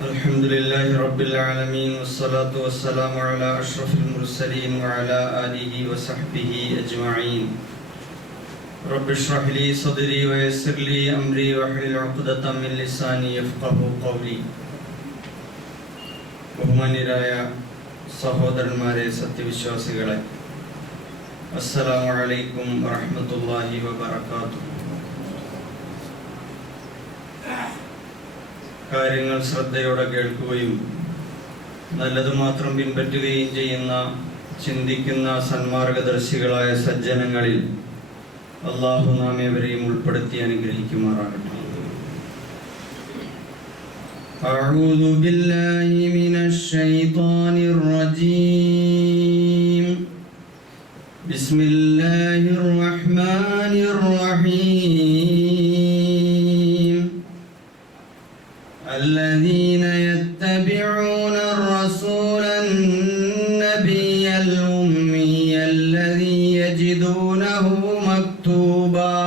الحمد لله رب العالمين والصلاة والسلام على أشرف المرسلين وعلى آله وصحبه أجمعين. رب اشرح لي صدري ويسر لي أمري واحلل عقدة من لساني يفقهوا قولي. ബഹുമാന്യരായ സഹോദരന്മാരെ, സത്യവിശ്വാസികളെ, അസ്സലാമു അലൈക്കും വറഹ്മത്തുള്ളാഹി വബറകാതുഹു. കാര്യങ്ങൾ ശ്രദ്ധയോടെ കേൾക്കുകയും നല്ലത് മാത്രം പിൻപറ്റുകയും ചെയ്യുന്ന, ചിന്തിക്കുന്ന സന്മാർഗദർശികളായ സജ്ജനങ്ങളിൽ അല്ലാഹു നാം ഏവരെയും ഉൾപ്പെടുത്തി അനുഗ്രഹിക്കുമാറാകട്ടെ. أعوذ بالله من الشيطان الرجيم. بسم الله الرحمن الرحيم. الذين يتبعون الرسول النبي الأمي الذي يجدونه مكتوبا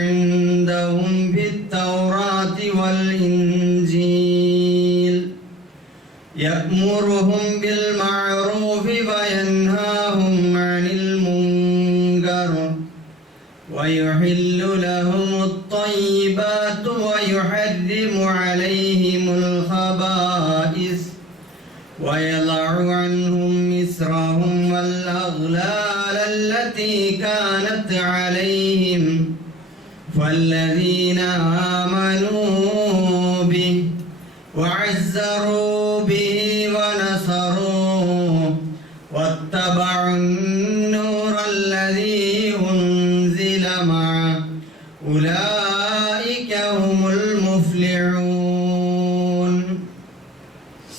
عندهم في التوراة والإنجيل يأمرهم بالمعروف وينهاهم عن المنكر ويحل لهم الطيبات ويحرم عليهم الخبائث ويضع عنهم إصرهم والأغلال التي كانت عليهم فالذين آمنوا به وعزروا به ونصروه واتبعوا النور الذي أنزل معه أولئك هم المفلحون.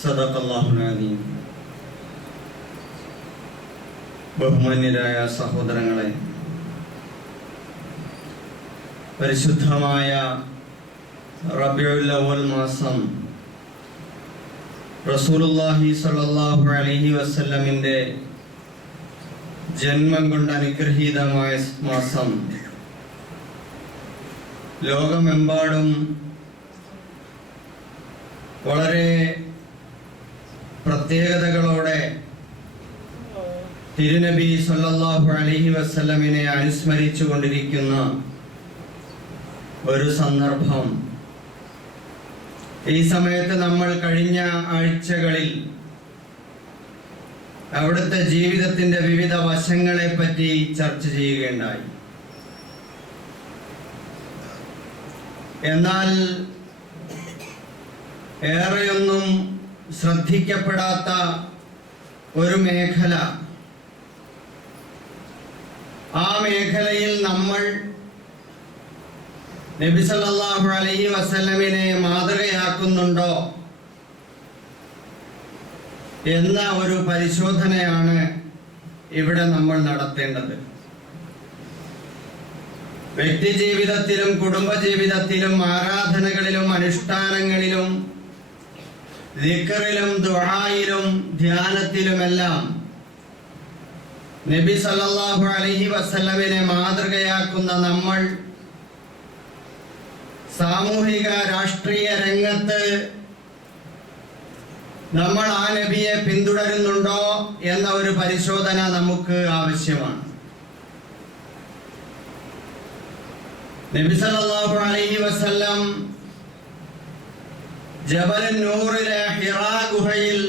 صدق الله العظيم. ബഹുമാന്യരായ സഹോദരങ്ങളെ, പരിശുദ്ധമായ റബീഉൽ അവ്വൽ മാസം റസൂലുള്ളാഹി സ്വല്ലല്ലാഹു അലൈഹി വസല്ലമിന്റെ ജന്മം കൊണ്ട് അനുഗ്രഹീതമായ മാസം ലോകമെമ്പാടും വളരെ പ്രത്യേകതകളോടെ തിരുനബി സല്ലല്ലാഹു അലൈഹി വസല്ലമിനെ അനുസ്മരിച്ചു കൊണ്ടിരിക്കുന്ന ഒരു സന്ദർഭം. ഈ സമയത്ത് നമ്മൾ കഴിഞ്ഞ ആഴ്ചകളിൽ അവിടുത്തെ ജീവിതത്തിന്റെ വിവിധ വശങ്ങളെ പറ്റി ചർച്ച ചെയ്യുകയുണ്ടായി. എന്നാൽ ഏറെയൊന്നും ശ്രദ്ധിക്കപ്പെടാത്ത ഒരു മേഖല, ആ മേഖലയിൽ നമ്മൾ നബി സല്ലല്ലാഹു അലൈഹി വസല്ലമിനെ മാതൃകയാക്കുന്നുണ്ടോ എന്ന ഒരു പരിശോധനയാണ് ഇവിടെ നമ്മൾ നടത്തേണ്ടത്. വ്യക്തി ജീവിതത്തിലും കുടുംബജീവിതത്തിലും ആരാധനകളിലും അനുഷ്ഠാനങ്ങളിലും ദിക്റിലും ദുആയിലും ധ്യാനത്തിലുമെല്ലാം നബി സല്ലല്ലാഹു അലൈഹി വസല്ലമിനെ മാതൃകയാക്കുന്ന നമ്മൾ സാമൂഹിക രാഷ്ട്രീയ രംഗത്ത് നമ്മൾ ആ നബിയെ പിന്തുടരുന്നുണ്ടോ എന്ന ഒരു പരിശോധന നമുക്ക് ആവശ്യമാണ്. നബി സല്ലല്ലാഹു അലൈഹി വസല്ലം ജബൽ നൂറിലെ ഹിറാ ഗുഹയിൽ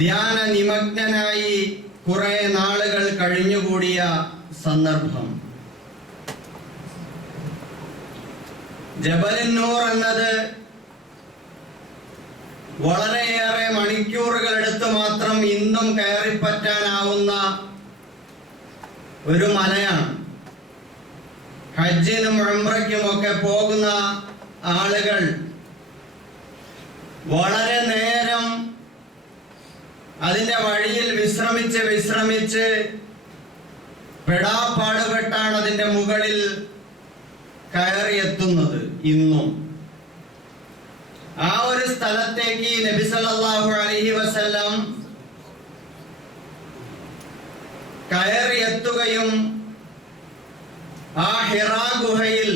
ധ്യാന നിമഗ്നനായി കുറെ നാളുകൾ കഴിഞ്ഞുകൂടിയ സന്ദർഭം. ജബൽ നൂർ എന്നത് വളരെയേറെ മണിക്കൂറുകൾ എടുത്ത് മാത്രം ഇന്നും കയറിപ്പറ്റാനാവുന്ന ഒരു മലയാണ്. ഹജ്ജിനും ഉംറയ്ക്കും ഒക്കെ പോകുന്ന ആളുകൾ വളരെ നേരം അതിന്റെ വഴിയിൽ വിശ്രമിച്ച് പെടാപ്പാടുപെട്ടാണ് അതിന്റെ മുകളിൽ കയറിയെത്തുന്നത്. ഇന്നും ആ ഒരു സ്ഥലത്തേക്ക് നബി സല്ലല്ലാഹു അലൈഹി വസല്ലം കയറിയെത്തുകയും ഹിറാ ഗുഹയിൽ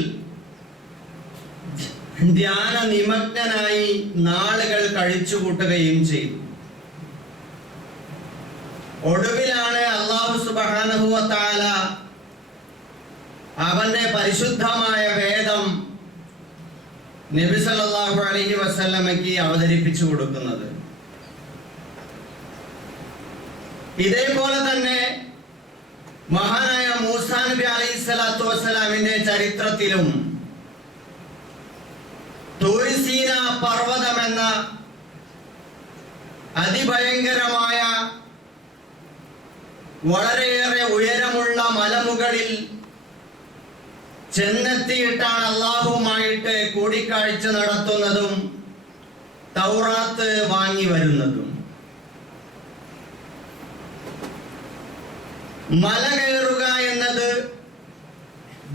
ധ്യാന നിമഗ്നനായി നാളുകൾ കഴിച്ചുകൂട്ടുകയും ചെയ്തു. ഒടുവിലാണ് അല്ലാഹു സുബ്ഹാനഹു വ തആല അവന്റെ പരിശുദ്ധമായ വേദം നബി സല്ലല്ലാഹു അലൈഹി വസല്ലമയ്ക്ക് അവതരിപ്പിച്ചു കൊടുക്കുന്നത്. ഇതേപോലെ തന്നെ മഹാനായ മൂസാ നബി അലൈഹി സ്വലാത്തു വസ്സലാമിന്റെ ചരിത്രത്തിലും തൂർ സീന പർവ്വതമെന്ന അതിഭയങ്കരമായ വളരെയേറെ ഉയരമുള്ള മലമുകളിൽ ചെന്നെത്തിയിട്ടാണ് അല്ലാഹുവുമായിട്ട് കൂടിക്കാഴ്ച നടത്തുന്നതും തൗറാത്ത് വാങ്ങി വരുന്നതും. മല കയറുക എന്നത്,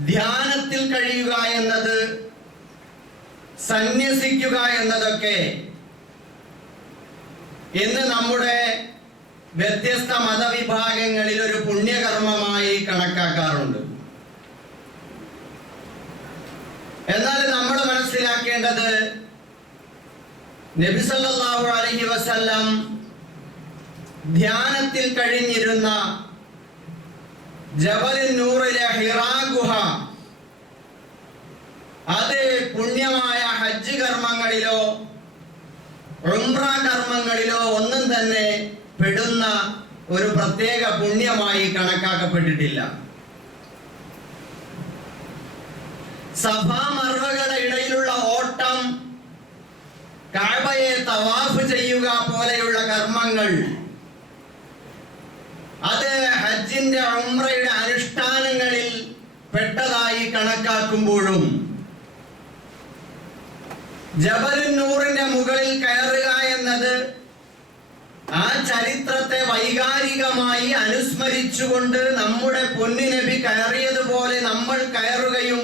ധ്യാനത്തിൽ കഴിയുക എന്നത്, സന്യസിക്കുക എന്നതൊക്കെ ഇന്ന് നമ്മുടെ വ്യത്യസ്ത മതവിഭാഗങ്ങളിൽ ഒരു പുണ്യകർമ്മമായി കണക്കാക്കാറുണ്ട്. എന്നാൽ നമ്മൾ മനസ്സിലാക്കേണ്ടത് നബി സല്ലല്ലാഹു അലൈഹി വസല്ലം ധ്യാനത്തിൽ കഴിഞ്ഞിരുന്ന ജബലുൻ നൂറിലെ ഹിറാ ഗുഹ അത് പുണ്യമായ ഹജ്ജ് കർമ്മങ്ങളിലോ ഉംറ കർമ്മങ്ങളിലോ ഒന്നും തന്നെ പെടുന്ന ഒരു പ്രത്യേക പുണ്യമായി കണക്കാക്കപ്പെട്ടിട്ടില്ല. സഫാ മർവകളുടെ ഇടയിലുള്ള ഓട്ടം, കഅബയെ തവാഫ് ചെയ്യുക പോലെയുള്ള കർമ്മങ്ങൾ അത് ഹജ്ജിന്റെ ഉംറയുടെ അനുഷ്ഠാനങ്ങളിൽ പെട്ടതായി കണക്കാക്കുമ്പോഴും ജബലുൻ നൂറിന്റെ മുകളിൽ കയറുക എന്നത് ആ ചരിത്രത്തെ വൈകാരികമായി അനുസ്മരിച്ചുകൊണ്ട് നമ്മുടെ പൊന്നു നബി കയറിയതുപോലെ നമ്മൾ കയറുകയും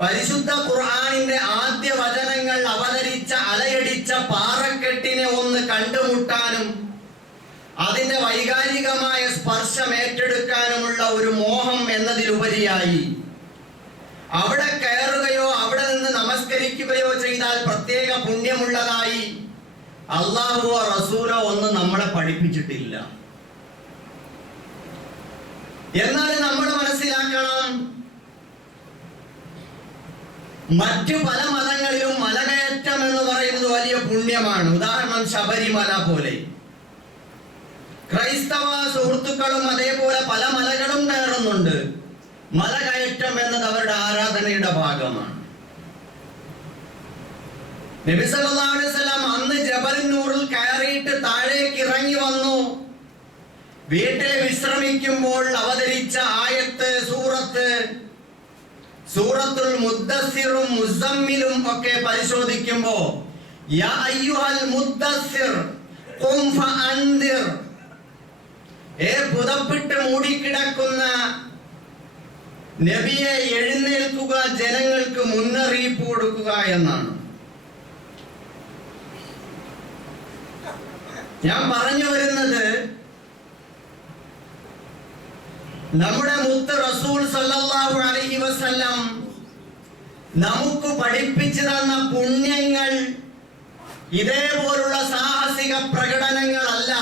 പരിശുദ്ധ ഖുർആനിന്റെ ആദ്യ വചനങ്ങൾ അവതരിച്ച അലയടിച്ച പാറക്കെട്ടിനെ ഒന്ന് കണ്ടുമുട്ടാനും അതിന്റെ വൈകാരികമായ സ്പർശം ഏറ്റെടുക്കാനുമുള്ള ഒരു മോഹം എന്നതിലുപരിയായി അവിടെ കയറുകയോ അവിടെ നിന്ന് നമസ്കരിക്കുകയോ ചെയ്താൽ പ്രത്യേക പുണ്യമുള്ളതായി അല്ലാഹുവോ റസൂലോ ഒന്നും നമ്മളെ പഠിപ്പിച്ചിട്ടില്ല. എന്നാൽ നമ്മൾ മനസ്സിലാക്കണം, മറ്റു പല മതങ്ങളിലും മലകയറ്റം എന്ന് പറയുന്നത് വലിയ പുണ്യമാണ്. ഉദാഹരണം ശബരിമല പോലെ. ക്രൈസ്തവ സുഹൃത്തുക്കളും അതേപോലെ പല മലകളും കയറുന്നുണ്ട്. മലകയറ്റം എന്നത് അവരുടെ ആരാധനയുടെ ഭാഗമാണ്. നബി സല്ലല്ലാഹു അലൈഹി വസല്ലം അന്ന് ജബലുൻ നൂറിൽ കയറിയിട്ട് താഴേക്ക് ഇറങ്ങി വന്നു. വീട്ടിൽ വിശ്രമിക്കുമ്പോൾ അവതരിച്ച ആയത്ത് സൂറത്തുൽ മുദ്ദസ്സിറും മുസമ്മിലും ഒക്കെ പരിശോധിക്കുമ്പോൾ യാ അയ്യുഹൽ മുദ്ദസ്സിർ ഖും ഫഅൻദിർ, പുതപ്പിട്ട് മൂടിക്കിടക്കുന്ന നബിയെ എഴുന്നേൽക്കുക, ജനങ്ങൾക്ക് മുന്നറിയിപ്പ് കൊടുക്കുക എന്നാണ്. ഞാൻ പറഞ്ഞു വരുന്നത്, നമ്മുടെ മുത്ത് റസൂൽ സല്ലല്ലാഹു അലൈഹി വസല്ലം നമുക്ക് പഠിപ്പിച്ചു തന്ന പുണ്യങ്ങൾ ഇതേപോലുള്ള സാഹസിക പ്രകടനങ്ങളല്ല.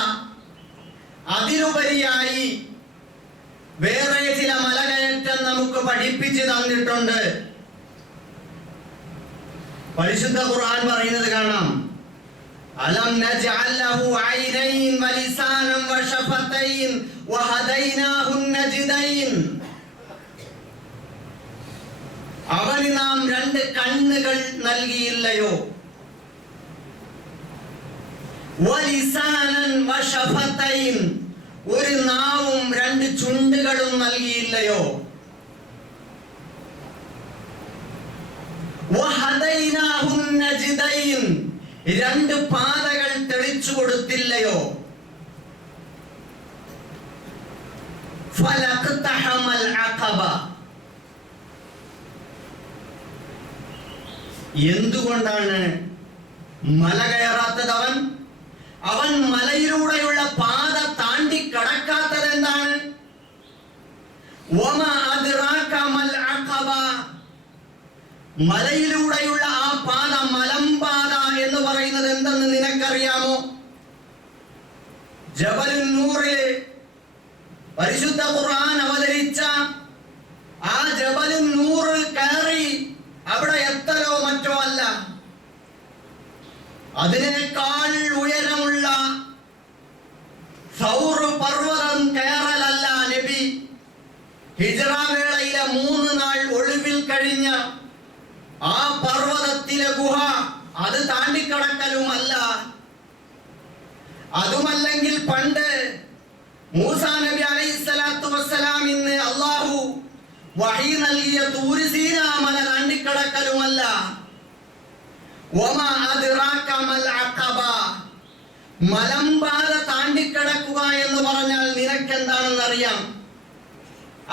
അതിലുപരിയായി വേറെ ചില മലകയറ്റം നമുക്ക് പഠിപ്പിച്ചു തന്നിട്ടുണ്ട്. പരിശുദ്ധ ഖുർആൻ പറയുന്നത് കാണാം, അലം നജ്അൽ ലഹു ഐനൈൻ വലിസാനം വശഫതൈൻ വഹദൈനാഹു നജ്ദൈൻ. അവന് നാം രണ്ട് കണ്ണുകൾ നൽകിയില്ലയോ? വലിസാനൻ വശഫതൈൻ, ഒരു നാവും രണ്ട് ചുണ്ടുകളും നൽകിയില്ലയോ? വഹദൈനാഹു നജ്ദൈൻ, രണ്ട് പാതകൾ തെളിച്ചു കൊടുത്തില്ലയോ? ഫലഖ്തഹമൽ അഖബ, എന്തുകൊണ്ടാണ് മല കയറാത്തത്? അവൻ മലയിലൂടെയുള്ള പാത താണ്ടി കടക്കാത്തത് എന്താണ്? വമാ അദ്റാക മൽ മലയിലൂടെയുള്ള ആ പാത മലമ്പാത എന്ന് പറയുന്നത് എന്തെന്ന് നിനക്കറിയാമോ? ജബലുൻ നൂറിലെ പരിശുദ്ധ ഖുർആൻ അവതരിച്ച ആ ജബലുൻ നൂറിൽ കയറി അവിടെ എത്തലോ മറ്റോ അല്ല, അതിനേക്കാൾ ഉയരമുള്ള സൗർ പർവ്വതം കയറലല്ല നബി. ഹിജ്റ വേളയിലെ 3 നാൾ ഒളിവിൽ കഴിഞ്ഞ ആ പർവ്വതത്തിലെ ഗുഹ അത് താണ്ടിക്കടക്കലുമല്ല. അതുമല്ലെങ്കിൽ പണ്ട് മൂസാ നബി അലൈഹിസ്സലാത്തു വസ്സലാമിന് അല്ലാഹു വഹി നൽകിയ തൂര് സീനാ മല താണ്ടിക്കടക്കലുമല്ല. വമാ അദ്റാക മൽ അഖബ, മലമ്പാത താണ്ടിക്കടക്കുക എന്ന് പറഞ്ഞാൽ നിനക്കെന്താണെന്ന് അറിയാം?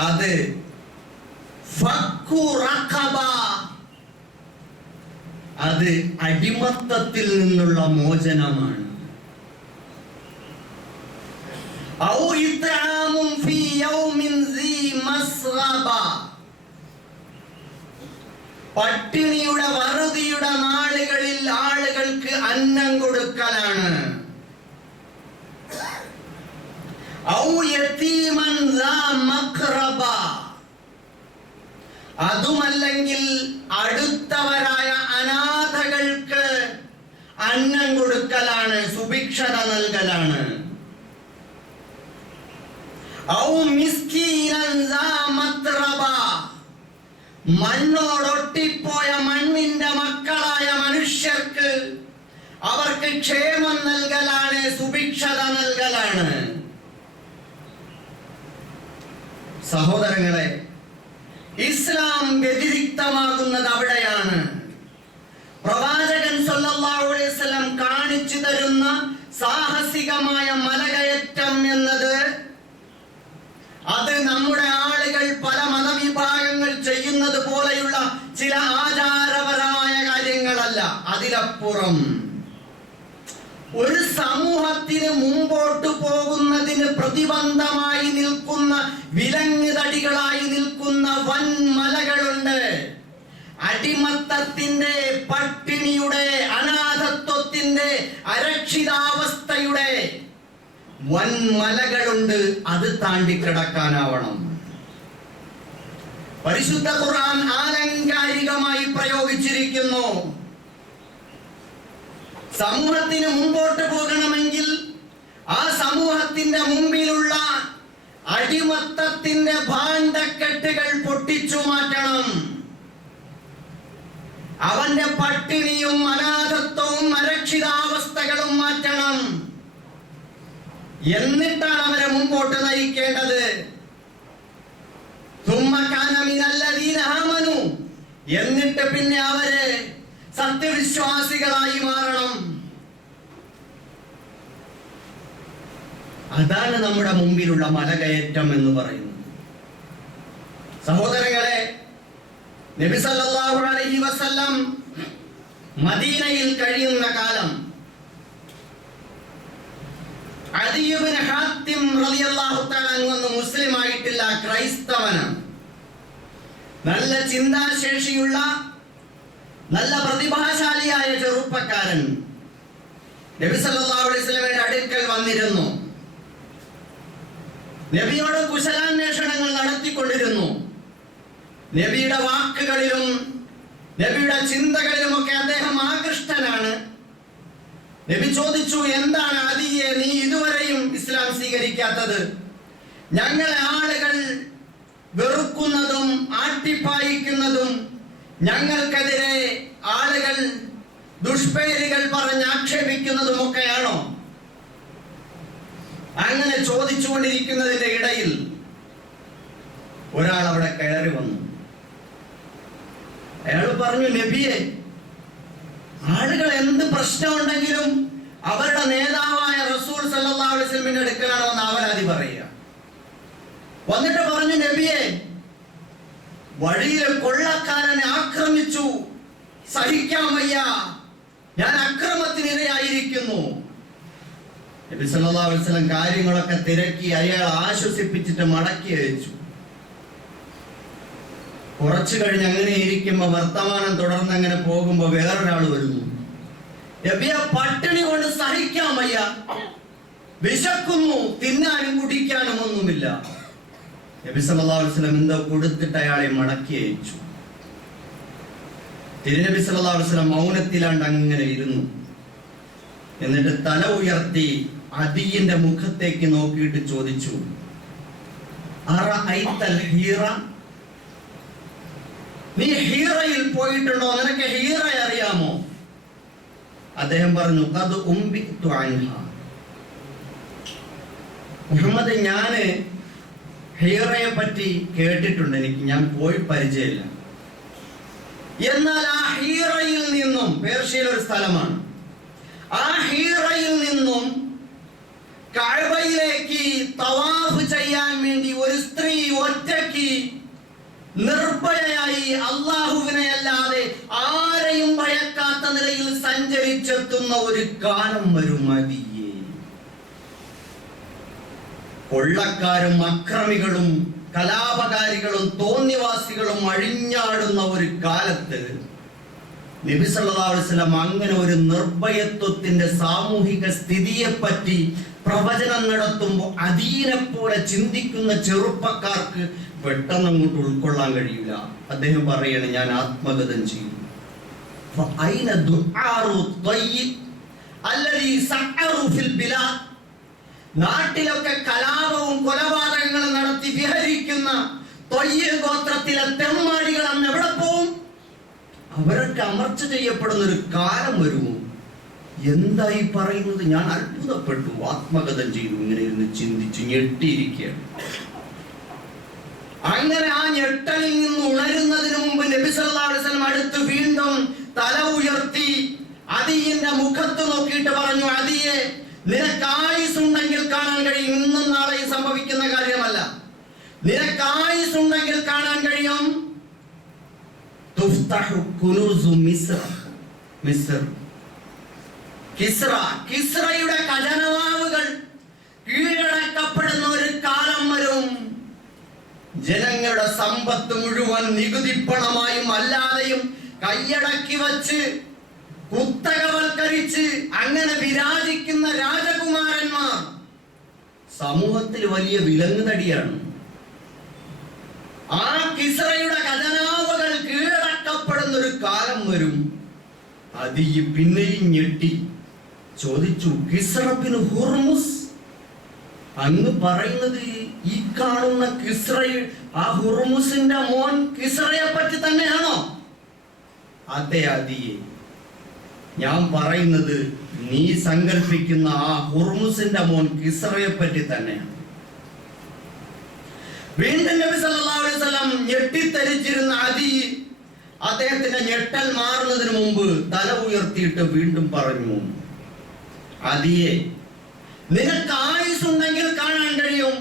അത് ഫക്കു റഖബ, അത് അടിമത്തത്തിൽ നിന്നുള്ള മോചനമാണ്. ഔ ഇത്ആമുൻ ഫീ യൗമിൻ സീ മസ്ഗബ, പട്ടിണിയുടെ വറുതിയുടെ നാളുകളിൽ ആളുകൾക്ക് അന്നം കൊടുക്കലാണ്. ഔ യതീമൻ ദാ മഖ്റബ, അതുമല്ലെങ്കിൽ അടുത്തവരായ അനാഥകൾക്ക് അന്നം കൊടുക്കലാണ്, സുഭിക്ഷത നൽകലാണ്. ഔ മിസ്കീനൻ ദാ മത്രബ, മണ്ണോടൊട്ടിപ്പോയ മണ്ണിന്റെ മക്കളായ മനുഷ്യർക്ക് അവർക്ക് ക്ഷേമം നൽകലാണ്, സുഭിക്ഷത നൽകലാണ്. സഹോദരങ്ങളെ, ഇസ്ലാം വ്യതിരിക്തമാകുന്നത് അവിടെയാണ്. പ്രവാചകൻ സല്ലല്ലാഹു അലൈഹി വസല്ലം കാണിച്ചു തരുന്ന സാഹസികമായ മലകയറ്റം എന്നത് അത് നമ്മുടെ ആളുകൾ പല മതവിഭാഗങ്ങൾ ചെയ്യുന്നത് പോലെയുള്ള ചില ആചാരപരമായ കാര്യങ്ങളല്ല. അതിലപ്പുറം ഒരു സമൂഹത്തിന് മുമ്പോട്ട് പോകുന്നതിന് പ്രതിബന്ധമായി നിൽക്കുന്ന വിലങ്ങുതടികളായി നിൽക്കുന്ന വൻ മലകളുണ്ട്. അടിമത്തത്തിന്റെ, പട്ടിണിയുടെ, അനാഥത്വത്തിന്റെ, അരക്ഷിതാവസ്ഥയുടെ വൻ മലകളുണ്ട്. അത് താണ്ടിക്കിടക്കാനാവണം. പരിശുദ്ധ ഖുർആൻ ആലങ്കാരികമായി പ്രയോഗിച്ചിരിക്കുന്നു. സമൂഹത്തിന് മുമ്പോട്ട് പോകണമെങ്കിൽ ആ സമൂഹത്തിന്റെ മുമ്പിലുള്ള അടിമത്തത്തിന്റെ ഭാണ്ഡക്കെട്ടുകൾ പൊട്ടിച്ചു മാറ്റണം. അവന്റെ പട്ടിണിയും അനാഥത്വവും അരക്ഷിതാവസ്ഥകളും മാറ്റണം. എന്നിട്ടാണ് അവരെ മുമ്പോട്ട് നയിക്കേണ്ടത്. എന്നിട്ട് പിന്നെ അവര് സത്യവിശ്വാസികളായി മാറണം. അതാണ് നമ്മുടെ മുമ്പിലുള്ള മലകയറ്റം എന്ന് പറയുന്നത്. സഹോദരങ്ങളെ, നബി സല്ലല്ലാഹു അലൈഹി വസല്ലം മദീനയിൽ കഴിയുന്ന കാലം അദി ഇബ്നു ഹാത്തിം റളിയല്ലാഹു തആല അൻഹു മുസ്ലിം ആയിട്ടില്ല, ക്രൈസ്തവനാണ്. നല്ല ചിന്താശേഷിയുള്ള, നല്ല പ്രതിഭാശാലിയായ ചെറുപ്പക്കാരൻ നബി സല്ലല്ലാഹു അലൈഹി വസല്ലമയുടെ അടുക്കൽ വന്നിരുന്നു. നബിയോട് കുശലാന്വേഷണങ്ങൾ നടത്തിക്കൊണ്ടിരുന്നു. നബിയുടെ വാക്കുകളിലും നബിയുടെ ചിന്തകളിലുമൊക്കെ അദ്ദേഹം ആകൃഷ്ടനാണ്. നബി ചോദിച്ചു, എന്താണ് അദിയെ നീ ഇതുവരെയും ഇസ്ലാം സ്വീകരിക്കാത്തത്? ഞങ്ങളെ ആളുകൾ വെറുക്കുന്നതും ആട്ടിപ്പായിക്കുന്നതും ഞങ്ങൾക്കെതിരെ ആളുകൾ ദുഷ്പേരുകൾ പറഞ്ഞ് ആക്ഷേപിക്കുന്നതുമൊക്കെയാണോ? അങ്ങനെ ചോദിച്ചുകൊണ്ടിരിക്കുന്നതിന്റെ ഇടയിൽ ഒരാൾ അവിടെ കയറി വന്നു. അയാൾ പറഞ്ഞു, നബിയെ, ആളുകൾ എന്ത് പ്രശ്നമുണ്ടെങ്കിലും അവരുടെ നേതാവായ റസൂൽ സല്ലല്ലാഹു അലൈഹി വസല്ലമിന്റെ അടുക്കലാണോ എന്ന് അവരാതി പറയുക. വന്നിട്ട് പറഞ്ഞു, നബിയെ, വഴിയിൽ കൊള്ളക്കാരനെ ആക്രമിച്ചു, സഹിക്കാൻ വയ്യ, ഞാൻ അക്രമത്തിനിരയായിരിക്കുന്നു. നബി സല്ലല്ലാഹു അലൈഹി വസല്ലം കാര്യങ്ങളൊക്കെ തിരക്കി അയാൾ ആശ്വസിപ്പിച്ചിട്ട് മടക്കി അയച്ചു. കുറച്ചു കഴിഞ്ഞ് അങ്ങനെ ഇരിക്കുമ്പോ വർത്തമാനം തുടർന്ന് അങ്ങനെ പോകുമ്പോ വേറൊരാൾ വരുന്നു. നബിയെ, പട്ടിണി കൊണ്ട് സഹിക്കാൻ വയ്യ, വിശക്കുന്നു, തിന്നാനും കുടിക്കാനും ഒന്നുമില്ല. നബി സല്ലല്ലാഹു അലൈഹി വസല്ലം എന്തോ കൊടുത്തിട്ട് അയാളെ മടക്കി അയച്ചു. തിരുനബി സല്ലല്ലാഹു അലൈഹി വസല്ലം മൗനത്തിലാണ്ട് അങ്ങനെ ഇരുന്നു. എന്നിട്ട് തല ഉയർത്തി അദിയുടെ മുഖത്തേക്ക് നോക്കിയിട്ട് ചോദിച്ചു, അറഅയ്തൽ ഹീറ, നീ ഹീറയിൽ പോയിട്ടുണ്ടോ? നിനക്ക് ഹീറയെ അറിയാമോ? അദ്ദേഹം പറഞ്ഞു, ഖദ് ഉംബിതു അൻഹാ. മുഹമ്മദ്, ഞാന് ഹീറയെ പറ്റി കേട്ടിട്ടുണ്ട്, ഞാൻ പോയി പരിചയമില്ല. എന്നാൽ ആ ഹീറയിൽ നിന്നും, പേർഷ്യയിലെ ഒരു സ്ഥലമാണ്, ആ ഹീറയിൽ നിന്നും കഅബയിലേക്ക് തവാഫ് ചെയ്യാൻ വേണ്ടി ഒരു സ്ത്രീ ഒറ്റയ്ക്ക് നിർഭയയായി അല്ലാഹുവിനെ അല്ലാതെ ആരെയും ഭയക്കാത്ത നിലയിൽ സഞ്ചരിച്ചെത്തുന്ന ഒരു കാലം വരും നബിയേ. കൊള്ളക്കാരും അക്രമികളും കലാപകാരികളും തോന്നിവാസികളും അഴിഞ്ഞാടുന്ന ഒരു കാലത്ത് നബി സല്ലല്ലാഹു അലൈഹി വസല്ലം അങ്ങനെ ഒരു നിർഭയത്വത്തിന്റെ സാമൂഹിക സ്ഥിതിയെപ്പറ്റി പ്രവചനം നടത്തുമ്പോൾ അദീനെ പോലെ ചിന്തിക്കുന്ന ചെറുപ്പക്കാർക്ക് പെട്ടെന്ന് അങ്ങോട്ട് ഉൾക്കൊള്ളാൻ കഴിയില്ല. അദ്ദേഹം പറയാണ്, ഞാൻ ആത്മഗതം ചെയ്യും. നാട്ടിലൊക്കെ കലാപവും കൊലപാതകങ്ങളും നടത്തി വിഹരിക്കുന്ന ത്വയ്യ് ഗോത്രത്തിലെ തെമ്മാടികൾ അന്ന് എവിടെ പോവും? അവരൊക്കെ അമർച്ച ചെയ്യപ്പെടുന്ന ഒരു കാലം വരുമോ? എന്തായി പറയുന്നത്? ഞാൻ അത്ഭുതപ്പെട്ടു, ആത്മഗതം ചെയ്തു, ഇങ്ങനെ ഇരുന്ന് ചിന്തിച്ചു ഞെട്ടിയിരിക്കുകയാണ്. അങ്ങനെ ആ ഞെട്ടലിൽ നിന്ന് ഉണരുന്നതിന് മുമ്പ് നബി സല്ലല്ലാഹു അലൈഹി വസല്ലം അടുത്ത് വീണ്ടും തല ഉയർത്തി അദിയുടെ മുഖത്ത് നോക്കിയിട്ട് പറഞ്ഞു, അദിയെ, നിനക്ക് ആയുസ്സുണ്ടെങ്കിൽ കാണാൻ കഴിയും. ഇന്നും നാളെയും സംഭവിക്കുന്ന കാര്യമല്ല. നിനക്ക് ആയുസ്സുണ്ടെങ്കിൽ കാണാൻ കഴിയും. തുഫ്തഹു കുനൂസു മിസ്ർ, കിസ്റയുടെ ഖജനാവുകൾ കീഴടക്കപ്പെടുന്ന ഒരു കാലം വരും. ജനങ്ങളുടെ സമ്പത്ത് മുഴുവൻ നികുതിപ്പണമായും അല്ലാതെയും കൈയടക്കി വച്ച് കുത്തകവൽക്കരിച്ച് അങ്ങനെ വിരാജിക്കുന്ന രാജകുമാരന്മാർ സമൂഹത്തിൽ വലിയ വിലങ്ങുതടിയാണ്. ആ കിസ്റയുടെ ഖജനാവുകൾ കീഴടക്കപ്പെടുന്ന ഒരു കാലം വരും. അദി പിന്നെയും ഞെട്ടി ചോദിച്ചു, കിസ്റ ബിൻ ഹുർമുസ്, അങ്ങ് പറയുന്നത് ഈ കാണുന്ന കിസ്റ, ആ ഹുർമുസിന്റെ മോൻ കിസ്റയെ പറ്റി തന്നെയാണോ? അതെ അദിയെ, ഞാൻ പറയുന്നത് നീ സങ്കല്പിക്കുന്ന ആ ഹുർമുസിന്റെ മോൻ കിസ്റയെ പറ്റി തന്നെയാണ്. വീണ്ടും നബി സല്ലല്ലാഹു അലൈഹി വസല്ലം ഞെട്ടിത്തരിച്ചിരുന്ന അദി അദ്ദേഹത്തിന്റെ ഞെട്ടൽ മാറുന്നതിന് മുമ്പ് തല ഉയർത്തിയിട്ട് വീണ്ടും പറഞ്ഞു, അദിയെ, നിനക്ക് ആയുസ്സുണ്ടെങ്കിൽ കാണാൻ കഴിയും.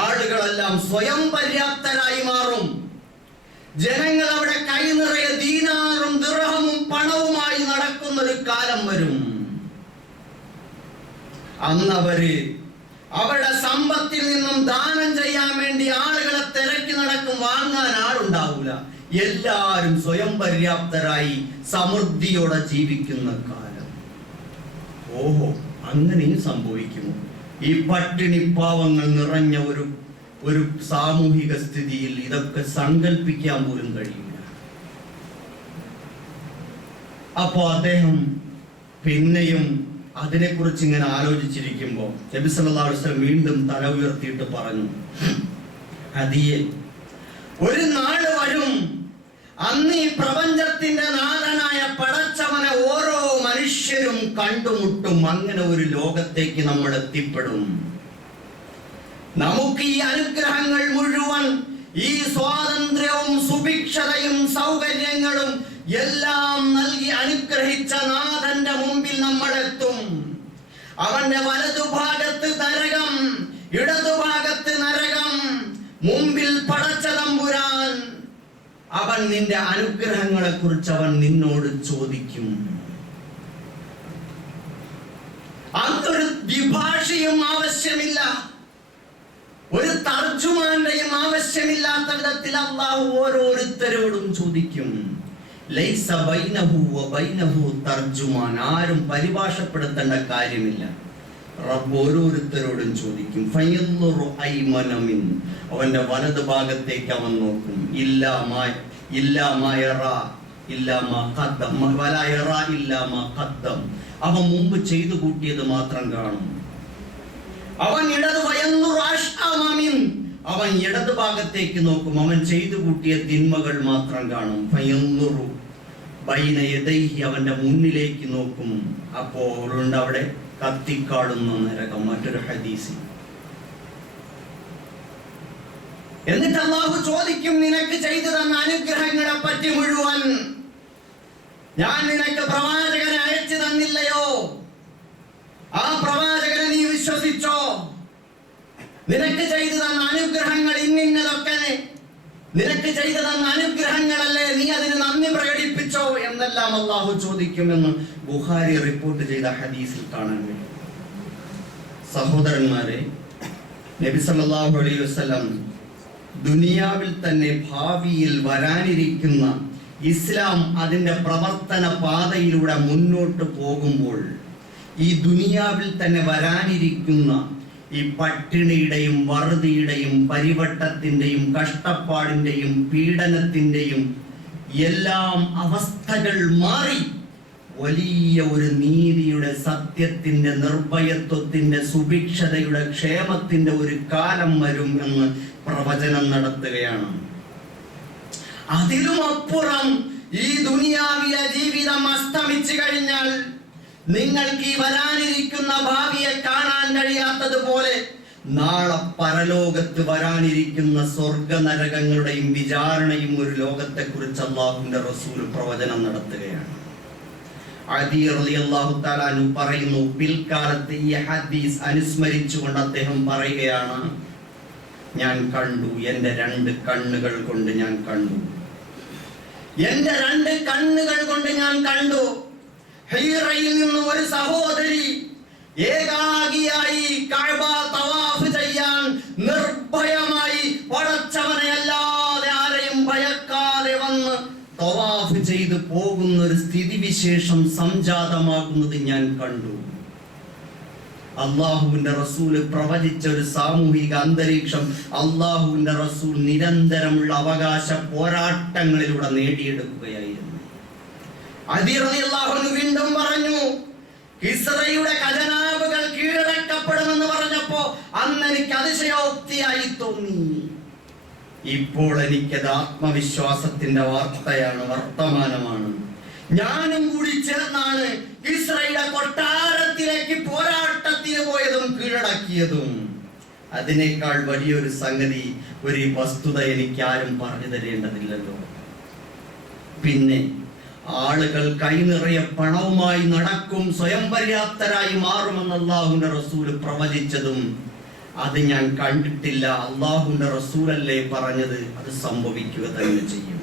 ആളുകളെല്ലാം സ്വയം പര്യാപ്തരായി മാറും. ജനങ്ങൾ അവിടെ കൈ നിറയെ ദീനാറും ദിർഹമും പണവുമായി നടക്കുന്ന ഒരു കാലം വരും. അന്ന് അവരുടെ സമ്പത്തിൽ നിന്നും ദാനം ചെയ്യാൻ വേണ്ടി ആളുകളെ തിരക്കി നടക്കും. വാങ്ങാൻ ആളുണ്ടാവൂല. എല്ലാരും സ്വയം പര്യാപ്തരായി സമൃദ്ധിയോടെ ജീവിക്കുന്ന കാലം. ഓഹോ, അങ്ങനെയും സംഭവിക്കുമോ? ഈ പട്ടിണി പാവങ്ങൾ നിറഞ്ഞ ഒരു സാമൂഹിക സ്ഥിതിയിൽ ഇതൊക്കെ സങ്കല്പിക്കാൻ പോലും കഴിയില്ല. അപ്പോ അദ്ദേഹം പിന്നെയും അതിനെക്കുറിച്ച് ഇങ്ങനെ ആലോചിച്ചിരിക്കുമ്പോ നബി സല്ലല്ലാഹു അലൈഹി വസല്ലം വീണ്ടും തല ഉയർത്തിയിട്ട് പറഞ്ഞു, അദിയെ, ഒരു നാട് വരും, അന്ന് ഈ പ്രപഞ്ചത്തിന്റെ നാഥനായ പടച്ചവനെ ഓരോ മനുഷ്യരും കണ്ടുമുട്ടും. അങ്ങനെ ഒരു ലോകത്തേക്ക് നമ്മൾ എത്തിപ്പെടും. നമുക്ക് ഈ അനുഗ്രഹങ്ങൾ മുഴുവൻ, ഈ സ്വാതന്ത്ര്യവും സുഭിക്ഷതയും സൗകര്യങ്ങളും എല്ലാം നൽകി അനുഗ്രഹിച്ച നാഥന്റെ മുമ്പിൽ നമ്മൾ എത്തും. അവന്റെ വലതുഭാഗത്ത് നരകം, ഇടതുഭാഗത്ത് നരകം, മുമ്പിൽ പടച്ച തമ്പുരാൻ. അവൻ നിന്റെ അനുഗ്രഹങ്ങളെ കുറിച്ച് അവൻ നിന്നോട് ചോദിക്കും. അന്നൊരു ദ്വിഭാഷിയും ആവശ്യമില്ല. ഒരു തർജുമാന്റെയും ആവശ്യമില്ലാത്ത വിധത്തിൽ അല്ലാഹു ഓരോരുത്തരോടും ചോദിക്കും. ലൈസ ബൈനഹു വ ബൈനഹു തർജുമാൻ. ആരും പരിഭാഷപ്പെടുത്തേണ്ട കാര്യമില്ല. റബ്ബ് ഓരോരുത്തരോടും ചോദിക്കും. ഫയൻളുറു അയ്മന മിൻ. അവന്റെ വലത് ഭാഗത്തേക്ക് അവൻ നോക്കും. ഇല്ലാ മാ യറാ ഇല്ലാ മാ ഖദ്ദം വലാ യറാ ഇല്ലാ മാ ഖദ്ദം. അവൻ മുമ്പ് ചെയ്തു കൂട്ടിയത് മാത്രം കാണും. അവൻ അവൻ ഇടത് ഭാഗത്തേക്ക് നോക്കും. അവൻ ചെയ്തു കൂട്ടിയ തിന്മകൾ മാത്രം കാണും. ഫയൻളുറു ബൈന യദൈഹി. അവന്റെ മുന്നിലേക്ക് നോക്കും. അപ്പോൾ ഉണ്ട് അവിടെ കത്തിക്കാടുന്ന നരകം. മറ്റൊരു ഹദീസിൽ എന്നിട്ട് അല്ലാഹു ചോദിക്കും, നിനക്ക് ചെയ്തു തന്ന അനുഗ്രഹങ്ങളെ പറ്റി മുഴുവൻ ഞാൻ നിനക്ക് പ്രവാചകനെ അയച്ചു തന്നില്ലയോ? ആ പ്രവാചകനെ നീ വിശ്വസിച്ചോ? നിനക്ക് ചെയ്തു തന്ന അനുഗ്രഹങ്ങൾ ഇന്നതൊക്കെ നിനക്ക് ചെയ്തു തന്ന അനുഗ്രഹങ്ങളല്ലേ, നീ അതിന് നന്ദി പ്രകടിപ്പിച്ചോ എന്നെല്ലാം അല്ലാഹു ചോദിക്കുമെന്ന് ബുഖാരി റിപ്പോർട്ട് ചെയ്ത ഹദീസിൽ കാണാൻ കഴിയും. സഹോദരന്മാരെ, നബി സല്ലല്ലാഹു അലൈഹി വസല്ലം ദുനിയാവിൽ തന്നെ ഭാവിയിൽ വരാനിരിക്കുന്ന ഇസ്ലാം അതിന്റെ പ്രവർത്തന പാതയിലൂടെ മുന്നോട്ട് പോകുമ്പോൾ ഈ ദുനിയാവിൽ തന്നെ വരാനിരിക്കുന്ന ഈ പട്ടിണിയുടെയും വറുതിയുടെയും പരിവട്ടത്തിന്റെയും കഷ്ടപ്പാടിന്റെയും പീഡനത്തിന്റെയും എല്ലാം അവസ്ഥകൾ മാറി വലിയ ഒരു നീതിയുടെ, സത്യത്തിന്റെ, നിർഭയത്വത്തിന്റെ, സുഭിക്ഷതയുടെ, ക്ഷേമത്തിന്റെ ഒരു കാലം വരും എന്ന് പ്രവചനം നടത്തുകയാണ്. അതിലും അപ്പുറം ഈ ദുനിയാവിലെ ജീവിതം അസ്തമിച്ചു കഴിഞ്ഞാൽ നിങ്ങൾക്ക് ഈ വരാനിരിക്കുന്ന ഭാവിയെ കാണാൻ കഴിയാത്തതുപോലെ നാളെ പരലോകത്ത് വരാനിരിക്കുന്ന സ്വർഗ നരകങ്ങളുടെയും വിചാരണയും ഒരു ലോകത്തെ കുറിച്ച് അല്ലാഹുവിന്റെ റസൂൽ പ്രവചനം നടത്തുകയാണ്. അലി റളിയല്ലാഹു തആല അൻഹു പറയുന്നു, പിൽക്കാലത്ത് ഈ ഹദീസ് അനുസ്മരിച്ചുകൊണ്ട് അദ്ദേഹം പറയുകയാണ്, ഞാൻ കണ്ടു, എൻ്റെ 2 കണ്ണുകൾ കൊണ്ട് ഞാൻ കണ്ടു, എൻ്റെ 2 കണ്ണുകൾ കൊണ്ട് ഞാൻ കണ്ടു. ഹീറയിൽ നിന്ന് ഒരു സഹോദരി ഏകാഗിയായി കഅബ തവാഫ് ചെയ്യാൻ നിർഭയമായി പടച്ചവനെ അല്ലാതെ ആരെയും ഭയക്കാതെ വന്ന് തവാഫ് ചെയ്ത് പോകുന്ന ഒരു സ്ഥിതിവിശേഷം സംജാതമാകുന്നത് ഞാൻ കണ്ടു. അള്ളാഹുവിന്റെ റസൂല് പ്രവചിച്ച ഒരു സാമൂഹിക അന്തരീക്ഷം അള്ളാഹുവിന്റെ റസൂൽ നിരന്തരമുള്ള അവകാശ പോരാട്ടങ്ങളിലൂടെ നേടിയെടുക്കുകയായിരുന്നു. അലി റളിയല്ലാഹു അൻഹു വീണ്ടും പറഞ്ഞു, കിസ്റയുടെ ഖജനാവുകൾ കീഴടക്കപ്പെടുമെന്ന് പറഞ്ഞപ്പോ അന്ന് എനിക്ക് അതിശയോക്തിയായി തോന്നി. ഇപ്പോൾ എനിക്കത് ആത്മവിശ്വാസത്തിന്റെ വാർത്തയാണ്, വർത്തമാനമാണ്. ഞാനും കൂടി ചേർന്നാണ് കിസ്റയുടെ കൊട്ടാരത്തിലേക്ക് പോരാട്ടത്തിന് പോയതും കീഴടക്കിയതും. അതിനേക്കാൾ വലിയൊരു സംഗതി, ഒരു വസ്തുത എനിക്ക് ആരും പറഞ്ഞു തരേണ്ടതില്ലല്ലോ. പിന്നെ ആളുകൾ കൈനിറയെ പണവുമായി നടക്കും, സ്വയം പര്യാപ്തരായി മാറുമെന്ന് അല്ലാഹുവിന്റെ റസൂല് പ്രവചിച്ചതും അത് ഞാൻ കണ്ടിട്ടില്ല. അല്ലാഹുവിന്റെ റസൂലല്ലേ പറഞ്ഞത്, അത് സംഭവിക്കുക തന്നെ ചെയ്യും.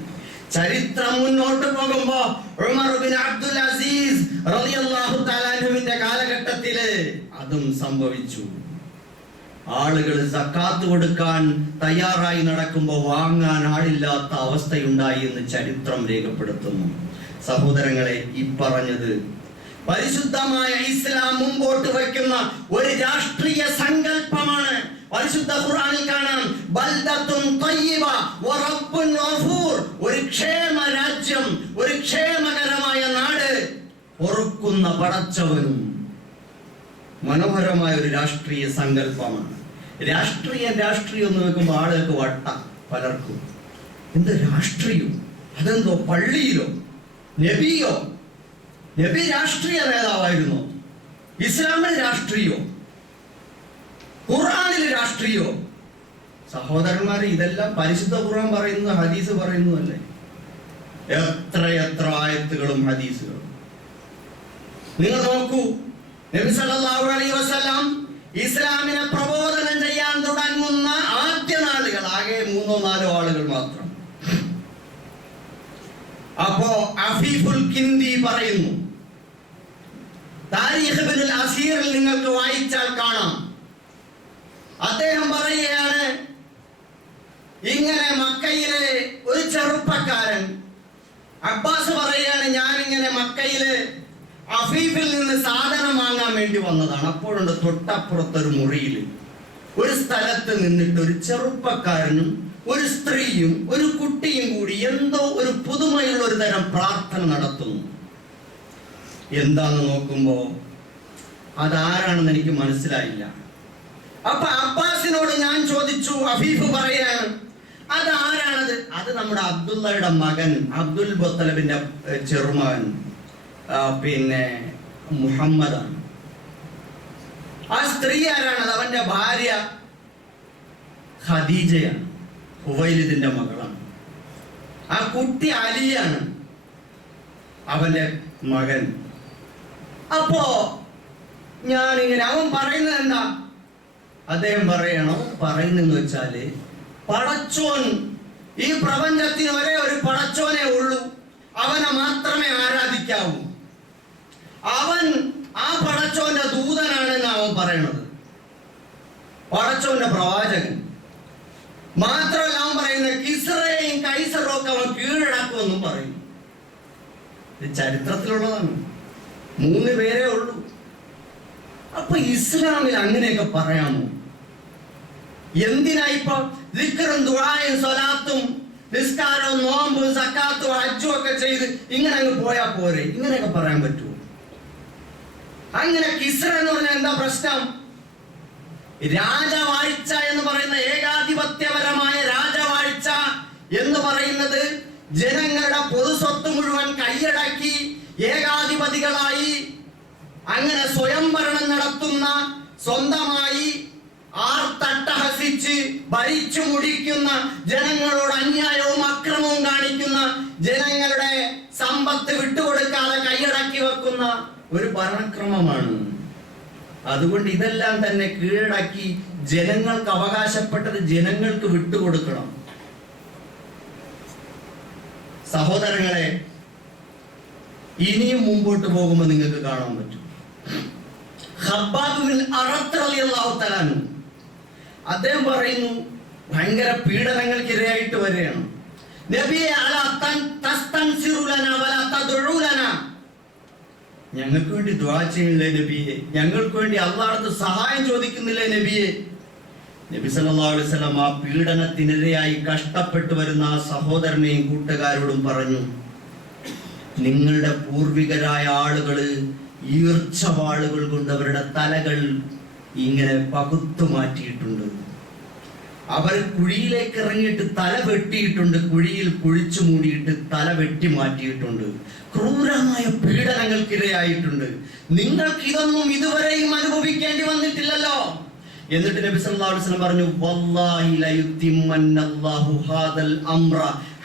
ചരിത്രം മുന്നോട്ട് പോകുമ്പോ ഉമർ ബിൻ അബ്ദുൽ അസീസ് റളിയല്ലാഹു തആല അൻഹുവിന്റെ കാലഘട്ടത്തില് അതും സംഭവിച്ചു. ആളുകൾ സക്കാത്ത് കൊടുക്കാൻ തയ്യാറായി നടക്കുമ്പോൾ വാങ്ങാൻ ആളില്ലാത്ത അവസ്ഥയുണ്ടായി എന്ന് ചരിത്രം രേഖപ്പെടുത്തുന്നു. സഹോദരങ്ങളെ, ഈ പറഞ്ഞത് പരിശുദ്ധമായ ഇസ്ലാം മുമ്പോട്ട് വയ്ക്കുന്ന ഒരു രാഷ്ട്രീയ സങ്കല്പമാണ്. പരിശുദ്ധ ഖുർആനിൽ കാണാം, ബൽദത്തുൻ തയ്യിബ വ റബ്ബുൻ ഗഫൂർ. ഒരു ക്ഷേമ രാജ്യം, ഒരു ക്ഷേമകരമായ നാട്, പൊറുക്കുന്ന പടച്ചവനും. മനോഹരമായ ഒരു രാഷ്ട്രീയ സങ്കല്പമാണ്. രാഷ്ട്രീയം എന്ന് വെക്കുമ്പോൾ ആളുകൾക്ക് വട്ട, പലർക്കും എന്ത് രാഷ്ട്രീയം, അതെന്തോ പള്ളിയിലോ നബിയോ? നബി രാഷ്ട്രീയ നേതാവായിരുന്നു. ഇസ്ലാമിൽ രാഷ്ട്രീയോ? ഖുർആനിൽ രാഷ്ട്രീയോ? സഹോദരന്മാരെ, ഇതെല്ലാം പരിശുദ്ധ ഖുർആൻ പറയുന്നു, ഹദീസ് പറയുന്നതല്ലേ. എത്ര ആയത്തുകളും ഹദീസുകളും നിങ്ങൾ നോക്കൂ. നബി സല്ലല്ലാഹു അലൈഹി വസല്ലം ഇസ്ലാമിനെ പ്രബോധനം ചെയ്യാൻ തുടങ്ങുന്ന ആദ്യ നാളുകൾ ആകെ 3-4 ആളുകൾ മാത്രം. അപ്പോ അഫീഫുൽ കിന്ദി പറയുന്നു, താരീഖ് ഇബ്നുൽ അസീറിൽ നിങ്ങൾക്ക് വായിച്ചാൽ കാണാം. അദ്ദേഹം പറയുകയാണ്, ഇങ്ങനെ മക്കയിലെ ഒരു ചെറുപ്പക്കാരൻ അബ്ബാസ് പറയുകയാണ്, ഞാനിങ്ങനെ മക്കയില് അഫീഫിൽ നിന്ന് സാധനം വാങ്ങാൻ വേണ്ടി വന്നതാണ്. അപ്പോഴുണ്ട് തൊട്ടപ്പുറത്തൊരു മുറിയിൽ ഒരു സ്ഥലത്ത് നിന്നിട്ട് ഒരു ചെറുപ്പക്കാരനും ഒരു സ്ത്രീയും ഒരു കുട്ടിയും കൂടി എന്തോ ഒരു പുതുമയുള്ള ഒരു തരം പ്രാർത്ഥന നടത്തുന്നു. എന്താന്ന് നോക്കുമ്പോ അതാരാണെന്ന് എനിക്ക് മനസ്സിലായില്ല. അപ്പൊ അബ്ബാസിനോട് ഞാൻ ചോദിച്ചു. അഫീഫ് പറയാണ്, അതാരാണത്? അത് നമ്മുടെ അബ്ദുള്ളയുടെ മകൻ, അബ്ദുൽ മുത്തലിബിന്റെ ചെറുമകൻ, പിന്നെ മുഹമ്മദാണ്. ആ സ്ത്രീ ആരാണത്? അവന്റെ ഭാര്യ ഖദീജയാണ്, ഹുവൈലിദിന്റെ മകളാണ്. ആ കുട്ടി അലിയാണ്, അവന്റെ മകൻ. അപ്പോ ഞാനിങ്ങനെ, അവൻ പറയുന്നത് എന്താ? അദ്ദേഹം പറയുന്നെന്ന് വെച്ചാല്, പടച്ചോൻ, ഈ പ്രപഞ്ചത്തിന് ഒരേ ഒരു പടച്ചോനെ ഉള്ളൂ, അവനെ മാത്രമേ ആരാധിക്കാവൂ, അവൻ ആ പടച്ചോന്റെ ദൂതനാണെന്ന് അവൻ പറയണത്, പടച്ചോന്റെ പ്രവാചകൻ. മാത്രമല്ല അവൻ പറയുന്നത് കിസ്റയും കൈസറും ഒക്കെ അവൻ കീഴടക്കുമെന്നും പറയും. ഇത് ചരിത്രത്തിലുള്ളതാണ്. 3 പേരേ ഉള്ളൂ. അപ്പൊ ഇസ്ലാമിൽ അങ്ങനെയൊക്കെ പറയാമോ? എന്തിനാ ഇപ്പൊ ദിക്റും ദുആയും സ്വലാത്തും നിസ്കാരവും നോമ്പും സക്കാത്തും ഹജ്ജും ഒക്കെ ചെയ്ത് ഇങ്ങനെ അങ്ങ് പോയാ പോരെ? ഇങ്ങനെയൊക്കെ പറയാൻ പറ്റുമോ? അങ്ങനെ കിസ്റ എന്ന് പറഞ്ഞാൽ എന്താ പ്രശ്നം? രാജവാഴ്ച എന്ന് പറയുന്ന, ഏകാധിപത്യപരമായ രാജവാഴ്ച എന്ന് പറയുന്നത് ജനങ്ങളുടെ പൊതുസ്വത്ത് മുഴുവൻ കൈയടക്കി ഏകാധിപതികളായി അങ്ങനെ സ്വയംഭരണം നടത്തുന്ന, സ്വന്തമായി ആർത്തട്ടഹസിച്ച് ഭരിച്ചു മുടിക്കുന്ന, ജനങ്ങളോട് അന്യായവും അക്രമവും കാണിക്കുന്ന, ജനങ്ങളുടെ സമ്പത്ത് വിട്ടുകൊടുക്കാതെ കൈയടക്കി വെക്കുന്ന ഒരു ഭരണക്രമമാണ്. അതുകൊണ്ട് ഇതെല്ലാം തന്നെ കീഴടക്കി ജനങ്ങൾക്ക് അവകാശപ്പെട്ടത് ജനങ്ങൾക്ക് വിട്ടുകൊടുക്കണം. സഹോദരങ്ങളെ, ഇനിയും മുമ്പോട്ട് പോകുമ്പോൾ നിങ്ങൾക്ക് കാണാൻ പറ്റും. ഖബ്ബാബ് ബിൻ അറത്ത് റളിയല്ലാഹു തആല അൻഹു അദ്ദേഹം പറയുന്നു, ഭയങ്കര പീഡനങ്ങൾക്ക് ഇരയായിട്ട് വരികയാണ്. നബിയെ, അലാ തസ്തൻസിറു ലനാ വലാ തദ്ഉ ലനാ, ഞങ്ങൾക്ക് വേണ്ടി ദുആ ചെയ്യില്ലേ നബിയെ? ഞങ്ങൾക്ക് വേണ്ടി അല്ലാഹുവിനോട് സഹായം ചോദിക്കുന്നില്ലേ നബിയെ? നബി സല്ലല്ലാഹു അലൈഹി വസല്ലം ആ പീഡനത്തിനിരയായി കഷ്ടപ്പെട്ടു വരുന്ന ആ സഹോദരനെയും കൂട്ടുകാരോടും പറഞ്ഞു, നിങ്ങളുടെ പൂർവികരായ ആളുകള് ഈർച്ചവാളുകൾ കൊണ്ട് അവരുടെ തലകൾ ഇങ്ങനെ പകുത്തു മാറ്റിയിട്ടുണ്ട്. അവർ കുഴിയിലേക്ക് ഇറങ്ങിയിട്ട് തല വെട്ടിയിട്ടുണ്ട്, കുഴിയിൽ കുഴിച്ചു മൂടിയിട്ട് തല വെട്ടി മാറ്റിയിട്ടുണ്ട്. ക്രൂരമായ പീഡനങ്ങൾക്കിരയായിട്ടുണ്ട്. നിങ്ങൾക്ക് ഇതൊന്നും ഇതുവരെയും അനുഭവിക്കേണ്ടി വന്നിട്ടില്ലല്ലോ. എന്നിട്ട് നബി സല്ലല്ലാഹു അലൈഹി വസല്ലം പറഞ്ഞു, വല്ലാഹി ലയുത്തിമ്മന്നല്ലാഹു ഹാദൽ അംറ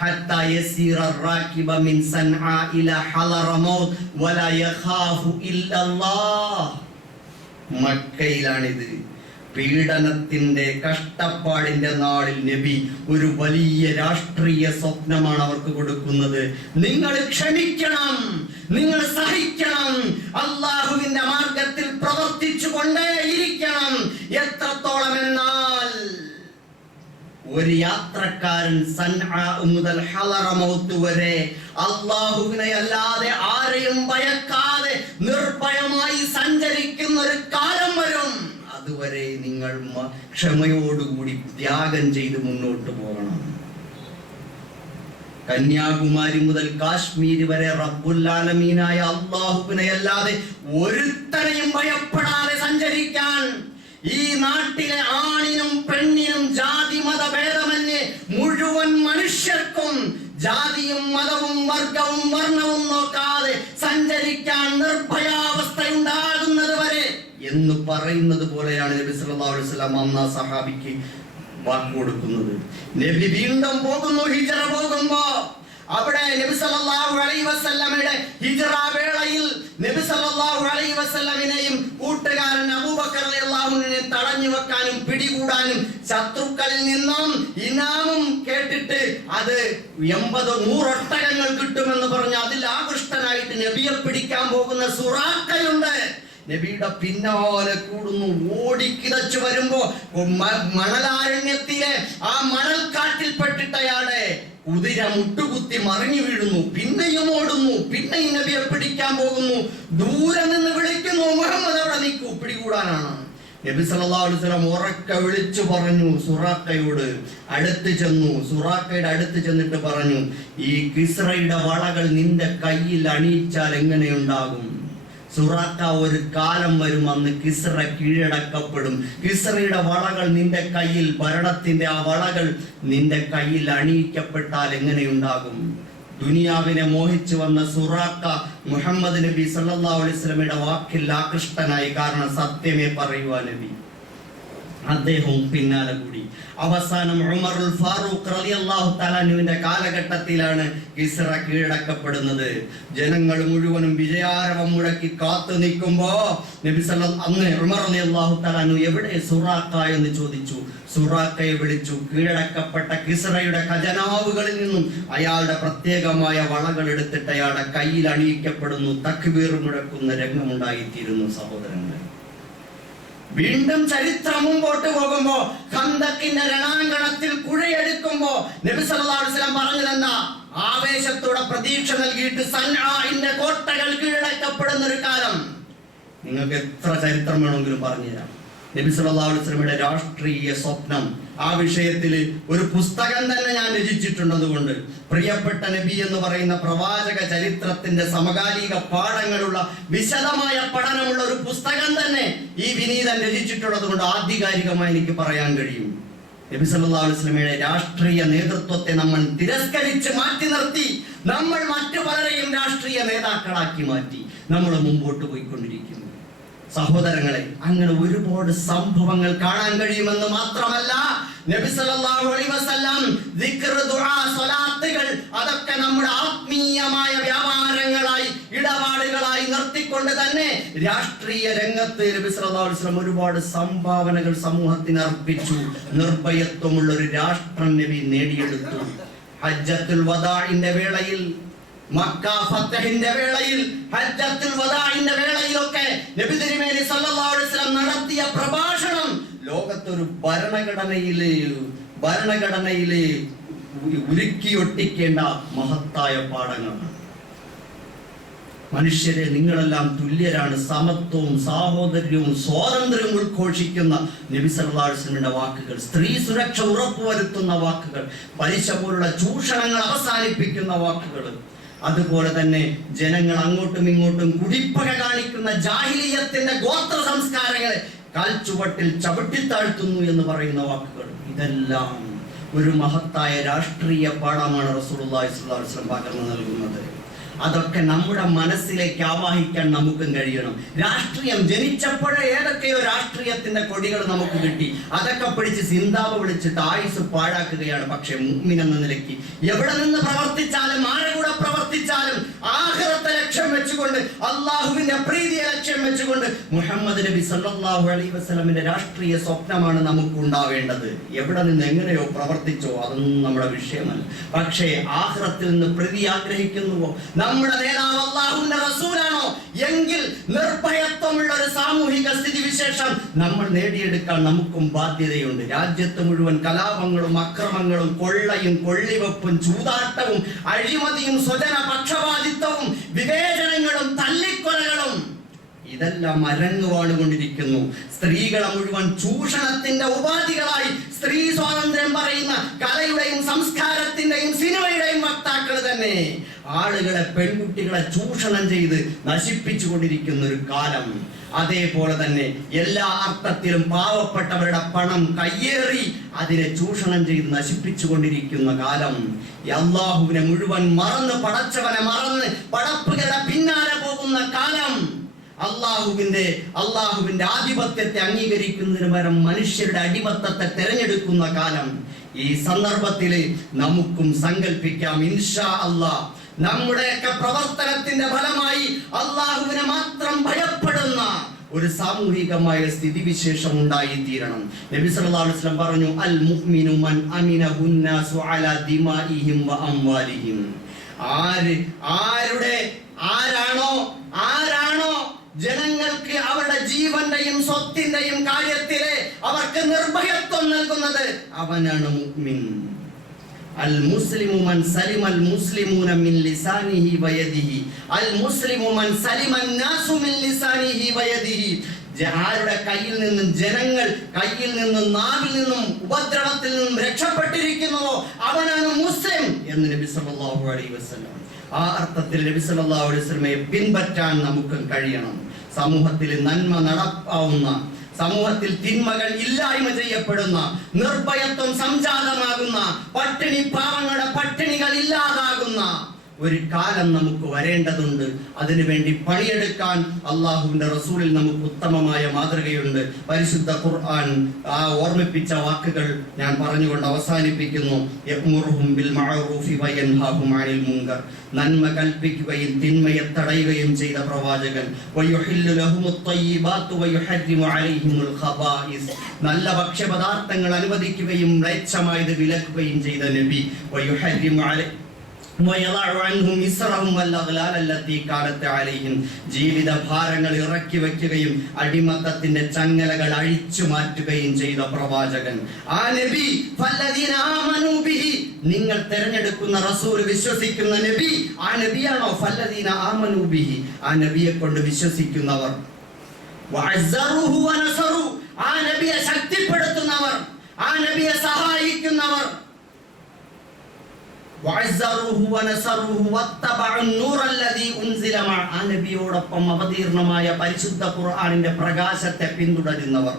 ഹത്താ യസീറ റാകിബ മിൻ സൻആ ഇലാ ഹളറമൗത് വലാ യഖാഫു ഇല്ലല്ലാഹ്. മക്കയിലാണിത്. പീഡനത്തിന്റെ കഷ്ടപ്പാടിന്റെ നാളിൽ നബി ഒരു വലിയ രാഷ്ട്രീയ സ്വപ്നമാണ് അവർക്ക് കൊടുക്കുന്നത്. നിങ്ങൾ ക്ഷമിക്കണം, നിങ്ങൾ സഹിക്കണം, അല്ലാഹുവിന്റെ മാർഗത്തിൽ പ്രവർത്തിച്ചു കൊണ്ടേയിരിക്കണം. എത്രത്തോളം എന്നാൽ ഒരു യാത്രക്കാരൻ സൻആ മുതൽ ഹളറമൗത്ത് വരെ അല്ലാഹുവിനെ അല്ലാതെ ആരെയും ഭയക്കാതെ നിർഭയമായി സഞ്ചരിക്കുന്ന ഒരു കാലം വരും. അതുവരെ നിങ്ങൾ ക്ഷമയോടുകൂടി ത്യാഗം ചെയ്ത് മുന്നോട്ട് പോകണം. കന്യാകുമാരി മുതൽ കാശ്മീർ വരെ റബ്ബുൽ ആലമീനായ അല്ലാഹുവിനെ അല്ലാതെ ഒരുത്തനെയും ഭയപ്പെടാതെ സഞ്ചരിക്കാൻ ഈ നാട്ടിലെ ആണിനും പെണ്ണിനും ജാതി മത ഭേദമന്യേ മുഴുവൻ മനുഷ്യർക്കും ജാതിയും മതവും വർഗവും വർണ്ണവും നോക്കാതെ സഞ്ചരിക്കാൻ നിർഭയാവസ്ഥയുണ്ടാകുന്നത് വരെ എന്ന് പറയുന്നത് പോലെയാണ് നബി സല്ലല്ലാഹു അലൈഹി വസല്ലം അന്ന് സഹാബിക്ക് വാക്ക് കൊടുക്കുന്നത്. നബി വീണ്ടും പോകുന്നു. ഹിജ്റ പോകുമ്പോ അവിടെ നബി സല്ലല്ലാഹു അലൈഹി വസല്ലമയുടെ ഹിജ്റ വേളയിൽ നബി സല്ലല്ലാഹു അലൈഹി വസല്ലമിനെയും കൂട്ടുകാരൻ അബൂബക്കർ റളിയല്ലാഹു അൻഹുവിനെ തടഞ്ഞു വെക്കാനും പിടികൂടാനും ശത്രുക്കളിൽ നിന്നും ഇനാമും കേട്ടിട്ട് അത് 80-100 ഒട്ടകങ്ങൾ കിട്ടുമെന്ന് പറഞ്ഞ് അതിൽ ആകൃഷ്ടനായിട്ട് നബിയെ പിടിക്കാൻ പോകുന്ന സുറാഖയുണ്ട്. നബിയുടെ പിന്നാലെ കൂടുന്നു. ഓടിക്കിതച്ചു വരുമ്പോ മണലാരണ്യത്തിലെ ആ മണൽക്കാറ്റിൽപ്പെട്ടിട്ട് അയാളെ കുതിര മുട്ടുകുത്തി മറിഞ്ഞു വീഴുന്നു. പിന്നെയും ഓടുന്നു, പിന്നെയും നബിയെ പിടിക്കാൻ പോകുന്നു. ദൂരെ നിന്ന് വിളിക്കുന്നു, മുഹമ്മദ് അവിടെ നിൽക്കൂ, പിടികൂടാനാണ്. നബി സല്ലല്ലാഹു അലൈഹി വസല്ലം ഉറക്കെ വിളിച്ചു പറഞ്ഞു, സുറാഖയോട് അടുത്ത് ചെന്നു. സുറാഖയുടെ അടുത്ത് ചെന്നിട്ട് പറഞ്ഞു, ഈ കിസ്റയുടെ വളകൾ നിന്റെ കയ്യിൽ അണിയിച്ചാൽ എങ്ങനെയുണ്ടാകും? സുറാഖ, ഒരു കാലം വരും അന്ന് കിസ്റ കീഴടക്കപ്പെടും. കിസ്റയുടെ വളകൾ നിന്റെ കയ്യിൽ, ഭരണത്തിന്റെ ആ വളകൾ നിന്റെ കയ്യിൽ അണിയിക്കപ്പെട്ടാൽ എങ്ങനെയുണ്ടാകും? ദുനിയാവിനെ മോഹിച്ചു വന്ന സുറാഖ മുഹമ്മദ് നബി സല്ലല്ലാഹു അലൈഹി വസല്ലമയുടെ വാക്കിൽ ആകൃഷ്ടനായി. കാരണം സത്യമേ പറയുവാ നബി. അദ്ദേഹവും പിന്നാലെ കൂടി. അവസാനം ഉമറുൽ ഫാറൂഖ് റളിയല്ലാഹു തആല അൻഹുവിന്റെ കാലഘട്ടത്തിലാണ് കിസ്റ കീഴടക്കപ്പെടുന്നത്. ജനങ്ങൾ മുഴുവനും വിജയാരവം മുഴക്കി കാത്തു നിൽക്കുമ്പോ അന്ന് ഉമർ റളിയല്ലാഹു തആല അൻഹു എവിടെ സുറാഖ എന്ന് ചോദിച്ചു. സുറാഖയെ വിളിച്ചു. കീഴടക്കപ്പെട്ട കിസ്റയുടെ ഖജനാവുകളിൽ നിന്നും അയാളുടെ പ്രത്യേകമായ വളകൾ എടുത്തിട്ട് അയാളുടെ കയ്യിൽ അണിയിക്കപ്പെടുന്നു. തക്ബീർ മുഴക്കുന്ന രംഗമുണ്ടായിത്തീരുന്നു. സഹോദരങ്ങളെ, വീണ്ടും ചരിത്രം മുമ്പോട്ട് പോകുമ്പോ ഖന്തക്കിന്റെ രണാങ്കണത്തിൽ കുഴയെടുക്കുമ്പോ നബി സല്ലല്ലാഹു അലൈഹി വസല്ലം പറഞ്ഞതെന്താ? ആവേശത്തോടെ പ്രതീക്ഷ നൽകിയിട്ട് സൻആഇന്റെ കോട്ടകൾ കീഴടക്കപ്പെടുന്ന ഒരു കാലം. നിങ്ങൾക്ക് എത്ര ചരിത്രം വേണമെങ്കിലും പറഞ്ഞുതരാം. നബി സല്ലല്ലാഹു അലൈഹി വസല്ലമയുടെ രാഷ്ട്രീയ സ്വപ്നം, ആ വിഷയത്തിൽ ഒരു പുസ്തകം തന്നെ ഞാൻ രചിച്ചിട്ടുണ്ട്. അതുകൊണ്ട് പ്രിയപ്പെട്ട നബി എന്ന് പറയുന്ന പ്രവാചക ചരിത്രത്തിന്റെ സമകാലിക പാഠങ്ങളുള്ള വിശദമായ പഠനമുള്ള ഒരു പുസ്തകം തന്നെ ഈ വിനീതൻ രചിച്ചിട്ടുള്ളത് കൊണ്ട് ആധികാരികമായി എനിക്ക് പറയാൻ കഴിയും. നബി സല്ലല്ലാഹു അലൈഹി വസല്ലമയുടെ രാഷ്ട്രീയ നേതൃത്വത്തെ നമ്മൾ തിരസ്കരിച്ച് മാറ്റി നിർത്തി നമ്മൾ മറ്റു പലരെയും രാഷ്ട്രീയ നേതാക്കളാക്കി മാറ്റി നമ്മൾ മുമ്പോട്ട് പോയിക്കൊണ്ടിരിക്കുന്നു. സഹോദരങ്ങളെ, അങ്ങനെ ഒരുപാട് സംഭവങ്ങൾ കാണാൻ കഴിയുമെന്ന് മാത്രമല്ല, നബി സല്ലല്ലാഹു അലൈഹി വസല്ലം ദിക്ർ, ദുആ, സ്വലാത്തുകൾ അതൊക്കെ നമ്മുടെ ആത്മീയമായ വ്യാപാരങ്ങളായി, ഇടപാടുകളായി നിർത്തിക്കൊണ്ട് തന്നെ രാഷ്ട്രീയ രംഗത്ത് നബി സല്ലല്ലാഹു അലൈഹി വസല്ലം ഒരുപാട് സംഭാവനകൾ സമൂഹത്തിന് അർപ്പിച്ചു. നിർഭയത്വമുള്ള ഒരു രാഷ്ട്രം നബി നേടിയെടുത്തു. ഹജ്ജത്തുൽ വദാഇന്റെ വേളയിൽ, മക്ക ഫതഹിന്റെ വേളയിൽ, ഹജ്ജത്തുൽ വദാഇന്റെ വേളയിലൊക്കെ നബി തിരുമേനി സല്ലല്ലാഹു അലൈഹി വസല്ലം നടത്തിയ പ്രഭാഷണം ലോകത്തൊരു ഭരണഘടനയിലെ ഉരുക്കിയൊട്ടിക്കേണ്ട മഹത്തായ പാഠങ്ങളാണ്. മനുഷ്യരെ, നിങ്ങളെല്ലാം തുല്യരാണ്, സമത്വവും സാഹോദര്യവും സ്വാതന്ത്ര്യവും ഉദ്ഘോഷിക്കുന്ന നബി സല്ലല്ലാഹു അലൈഹി വസല്ലമയുടെ വാക്കുകൾ, സ്ത്രീ സുരക്ഷ ഉറപ്പുവരുത്തുന്ന വാക്കുകൾ, പലിശ പോലുള്ള ചൂഷണങ്ങൾ അവസാനിപ്പിക്കുന്ന വാക്കുകൾ, അതുപോലെ തന്നെ ജനങ്ങൾ അങ്ങോട്ടും ഇങ്ങോട്ടും കുടിപ്പക കാണിക്കുന്ന ജാഹിലിയത്തിന്റെ ഗോത്ര സംസ്കാരങ്ങളെ കാൽച്ചുവട്ടിൽ ചവിട്ടിത്താഴ്ത്തുന്നു എന്ന് പറയുന്ന വാക്കുകൾ, ഇതെല്ലാം ഒരു മഹത്തായ രാഷ്ട്രീയ പാഠമാണ് റസൂലുള്ളാഹി സ്വല്ലല്ലാഹു അലൈഹി വസല്ലം പകർന്നു നൽകുന്നത്. അതൊക്കെ നമ്മുടെ മനസ്സിലേക്ക് ആവാഹിക്കാൻ നമുക്കും കഴിയണം. രാഷ്ട്രീയം ജനിച്ചപ്പോഴേ ഏതൊക്കെയോ രാഷ്ട്രീയത്തിന്റെ കൊടികൾ നമുക്ക് കിട്ടി. അതൊക്കെ പിടിച്ച് സിന്താവ് വിളിച്ചിട്ട് ആയുസ് പാഴാക്കുകയാണ്. പക്ഷെ മുഅ്മിൻ എന്ന നിലയ്ക്ക് എവിടെ നിന്ന് പ്രവർത്തിച്ചാലും, ആരുടെ കൂടെ പ്രവർത്തിച്ചാലും, ആഖിറത്തെ ലക്ഷ്യം വെച്ചുകൊണ്ട്, അള്ളാഹുവിന്റെ പ്രീതിയെ ലക്ഷ്യം വെച്ചുകൊണ്ട് മുഹമ്മദ് നബി സല്ലല്ലാഹു അലൈഹി വസല്ലമിന്റെ രാഷ്ട്രീയ സ്വപ്നമാണ് നമുക്ക് ഉണ്ടാവേണ്ടത്. എവിടെ നിന്ന് എങ്ങനെയോ പ്രവർത്തിച്ചോ അതൊന്നും നമ്മുടെ വിഷയമല്ല. പക്ഷേ ആഖിറത്തിൽ നിന്ന് പ്രീതി ആഗ്രഹിക്കുന്നുവോ, നമ്മുടെ നേതാവ് അല്ലാഹുവിന്റെ റസൂലാണോ എങ്കിൽ നിർഭയത്വമുള്ള ഒരു സാമൂഹിക സ്ഥിതിവിശേഷം നമ്മൾ നേടിയെടുക്കാൻ നമുക്കും ബാധ്യതയുണ്ട്. രാജ്യത്ത് മുഴുവൻ കലാപങ്ങളും അക്രമങ്ങളും കൊള്ളയും കൊള്ളിവെപ്പും ചൂതാട്ടവും അഴിമതിയും സ്വജന പക്ഷപാതിത്വവും വിവേചനങ്ങളും തല്ലിക്കൊലകളും ഇതെല്ലാം അരങ്ങുവാണുകൊണ്ടിരിക്കുന്നു. സ്ത്രീകളെ മുഴുവൻ ചൂഷണത്തിന്റെ ഉപാധികളായി സ്ത്രീ സ്വാതന്ത്ര്യം പറയുന്ന കലയുടെയും സംസ്കാരത്തിന്റെയും സിനിമയുടെയും വക്താക്കൾ തന്നെ ആളുകളെ, പെൺകുട്ടികളെ ചൂഷണം ചെയ്ത് നശിപ്പിച്ചു കൊണ്ടിരിക്കുന്ന ഒരു കാലം. അതേപോലെ തന്നെ എല്ലാ അർത്ഥത്തിലും പാവപ്പെട്ടവരുടെ പണം കയ്യേറി അതിനെ ചൂഷണം ചെയ്ത് നശിപ്പിച്ചു കൊണ്ടിരിക്കുന്ന കാലം. അല്ലാഹുവിനെ മുഴുവൻ മറന്ന്, പടച്ചവനെ മറന്ന് പടപ്പുകളുടെ പിന്നാലെ പോകുന്ന കാലം. അള്ളാഹുവിന്റെ ആധിപത്യത്തെ അംഗീകരിക്കുന്നതിന് പകരം മനുഷ്യരുടെ അടിമത്തത്തെ തെരഞ്ഞെടുക്കുന്ന കാലം. ഈ സന്ദർഭത്തിൽ നമുക്കും സങ്കല്പിക്കാം, ഇൻഷാ അല്ലാഹ് നമ്മുടെയൊക്കെ പ്രവർത്തനത്തിന്റെ ഫലമായി അള്ളാഹുവിനെ മാത്രം ഭയപ്പെടുന്ന ഒരു സാമൂഹികമായ സ്ഥിതിവിശേഷം ഉണ്ടായിത്തീരണം. നബി സല്ലല്ലാഹു അലൈഹി വസല്ലം പറഞ്ഞു, അൽ മുഅ്മിനു മൻ അമിനഹു നാസു അലാ ദിമാഇഹിം വ അംവാലിഹിം. ആരാണോ ജനങ്ങൾക്ക് അവരുടെ ജീവന്റെയും സ്വത്തിന്റെയും കാര്യത്തിലെ അവർക്ക് നിർഭയത്വം നൽകുന്നത് അവനാണ് മുഅ്മിൻ. അൽ മുസ്ലിമു മൻ സലിമ അൽ മുസ്ലിമൂന മിൻ ലിസാനിഹി വയദിഹി അൽ മുസ്ലിമു മൻ സലിമ അന്നാസു മിൻ ലിസാനിഹി വയദിഹി. ആരുടെ കയ്യിൽ നിന്നും ജനങ്ങൾ കയ്യിൽ നിന്നും നാവിൽ നിന്നും ഉപദ്രവത്തിൽ നിന്നും രക്ഷപ്പെട്ടിരിക്കുന്നുവോ അവനാണ് മുസ്ലിം എന്ന് നബി സല്ലല്ലാഹു അലൈഹി വസല്ലം. ആ അർത്ഥത്തിൽ നബി സല്ലല്ലാഹു അലൈഹി വസല്ലമയെ പിൻപറ്റാൻ നമുക്ക് കഴിയണം. സമൂഹത്തിൽ നന്മ നടപ്പാവുന്ന, സമൂഹത്തിൽ തിന്മകൾ ഇല്ലായ്മ ചെയ്യപ്പെടുന്ന, നിർഭയത്വം സംജാതമാകുന്ന, പട്ടിണി പാവങ്ങളുടെ പട്ടിണികൾ ഇല്ലാതാകുന്ന ഒരു കാലം നമുക്ക് വരേണ്ടതുണ്ട്. അതിനുവേണ്ടി പണിയെടുക്കാൻ അള്ളാഹുവിന്റെ റസൂലിൽ നമുക്ക് ഉത്തമമായ മാതൃകയുണ്ട്. പരിശുദ്ധ ഖുർആൻ ആ ഓർമ്മിപ്പിച്ച വാക്കുകൾ ഞാൻ പറഞ്ഞുകൊണ്ട് അവസാനിപ്പിക്കുന്നു. യഅ്മുറുഹും ബിൽ മഅറൂഫി വയൻഹാഹും അനിൽ മുൻകർ. നന്മ കൽപ്പിക്കുകയും തിന്മയെ തടയുകയും ചെയ്ത പ്രവാചകൻ. വയുഹില്ലു ലഹുമുത് ത്വയ്യിബാത്തു വയുഹർരിമു അലൈഹിമുൽ ഖബായിസ്. നല്ല ഭക്ഷ്യപദാർത്ഥങ്ങൾ അനുവദിക്കുകയും മ്ലേച്ഛമായത് വിലക്കുകയും ചെയ്ത നബി. വയുഹർരിമു ജീവിത ഭാരങ്ങൾ ഇറക്കി വയ്ക്കുകയും അടിമത്തത്തിന്റെ ചങ്ങലകൾ അഴിച്ചു മാറ്റുകയും ചെയ്ത പ്രവാചകൻ. ആ നബി നിങ്ങൾ തെരഞ്ഞെടുക്കുന്ന റസൂൽ വിശ്വസിക്കുന്ന നബി ആ നബിയാണോ? ഫല്ലദീന ആമനൂ ബിഹി, ആ നബിയെ കൊണ്ട് വിശ്വസിക്കുന്നവർ. ആ നബിയെ ശക്തിപ്പെടുത്തുന്നവർ, ആ നബിയെ സഹായിക്കുന്നവർ. ആ നബിയോടൊപ്പം അവതീർണമായ പരിശുദ്ധ ഖുർആനിന്റെ പ്രകാശത്തെ പിന്തുടരുന്നവർ.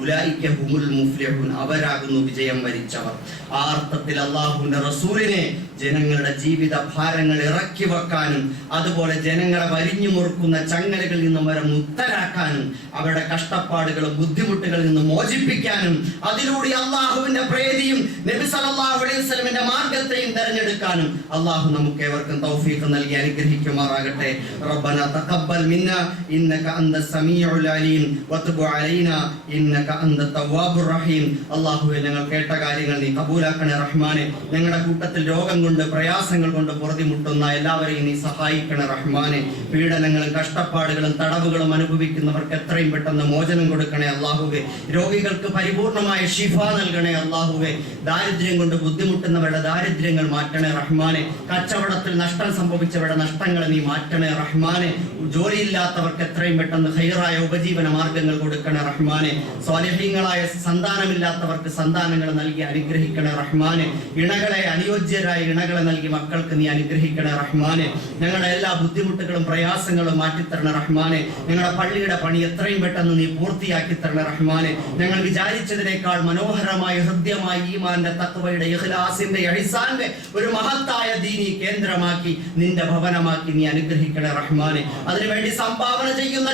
ഉലൈക ഹുമുൽ മുഫ്ലിഹൂൻ, അവരാകുന്നു വിജയം വരിച്ചവർ. ആ അർത്ഥത്തിൽ അല്ലാഹുവിന്റെ റസൂലിനെ ജനങ്ങളുടെ ജീവിത ഭാരങ്ങൾ ഇറക്കി വെക്കാനും അതുപോലെ ജനങ്ങളെ വരിഞ്ഞു മുറുക്കുന്ന ചങ്ങലകളിൽ നിന്നും അവരെ മുക്തരാക്കാനും അവരുടെ കഷ്ടപ്പാടുകളും ബുദ്ധിമുട്ടുകളിൽ നിന്ന് മോചിപ്പിക്കാനും അതിലൂടെ അല്ലാഹുവിന്റെ പ്രീതിയും നബി സല്ലല്ലാഹു അലൈഹി വസല്ലമിന്റെ മാർഗ്ഗത്തെയും തിരഞ്ഞെടുക്കാനും അല്ലാഹു നമുക്ക് ഏവർക്കും തൗഫീഖ് നൽകി അനുഗ്രഹിക്കുമാറാകട്ടെ. റബ്ബന തഖബ്ബൽ മിന്നാ ഇന്നക അന്തസ് സമീഉൽ അലീം വതുബ് അലൈനാ ഇന്നക അന്തത് തവ്വാബുർ റഹീം. അല്ലാഹുവേ, ഞങ്ങൾ കേട്ട കാര്യങ്ങൾ നീ കബൂലാക്കണേ റഹ്മാനെ. ഞങ്ങളുടെ കൂട്ടത്തിൽ രോഗം കൊണ്ട് പ്രയാസങ്ങൾ കൊണ്ട് പൊറുതിമുട്ടുന്ന എല്ലാവരെയും നീ സഹായിക്കണേ റഹ്മാനെ. പീഡനങ്ങളും കഷ്ടപ്പാടുകളും തടവുകളും അനുഭവിക്കുന്നവർക്ക് എത്രയും പെട്ടെന്ന് മോചനം കൊടുക്കണേ അല്ലാഹുവേ. രോഗികൾക്ക് പരിപൂർണമായ ശിഫ നൽകണേ അല്ലാഹുവേ. ദാരിദ്ര്യം കൊണ്ട് ബുദ്ധിമുട്ടുന്നവരുടെ ദാരിദ്ര്യങ്ങൾ മാറ്റണേ റഹ്മാനെ. കച്ചവടത്തിൽ നഷ്ടം സംഭവിച്ചവരുടെ നഷ്ടങ്ങളെ നീ മാറ്റണേ റഹ്മാനെ. ജോലിയില്ലാത്തവർക്ക് എത്രയും പെട്ടെന്ന് ഖൈറായ ഉപജീവന മാർഗങ്ങൾ കൊടുക്കണേ റഹ്മാനെ. സ്വാലിഹീങ്ങളായ സന്താനമില്ലാത്തവർക്ക് സന്താനങ്ങൾ നൽകി അനുഗ്രഹിക്കണേ റഹ്മാനെ. ഇണകളെ അനുയോജ്യരായ ഇണകളെ നൽകി മക്കൾക്ക് നീ അനുഗ്രഹിക്കണേ റഹ്മാനെ. ഞങ്ങളുടെ എല്ലാ ബുദ്ധിമുട്ടുകളും പ്രയാസങ്ങളും മാറ്റിത്തരണ റഹ്മാനെ. ഞങ്ങളുടെ പള്ളിയുടെ പണി എത്രയും പെട്ടെന്ന് നീ പൂർത്തിയാക്കി തരണ റഹ്മാനെ. ഞങ്ങൾ വിചാരിച്ചതിനേക്കാൾ മനോഹരമായ ഹൃദ്യമായ ഈമാന്റെ തഖ്വയുടെ ഇഖ്ലാസിന്റെ ഇഹ്സാന്റെ ഒരു മഹത്തായ ദീനി കേന്ദ്രമാക്കി നിന്റെ ഭവനമാക്കി നീ അനുഗ്രഹിക്കണേ റഹ്മാനെ. അതിനുവേണ്ടി സംഭാവന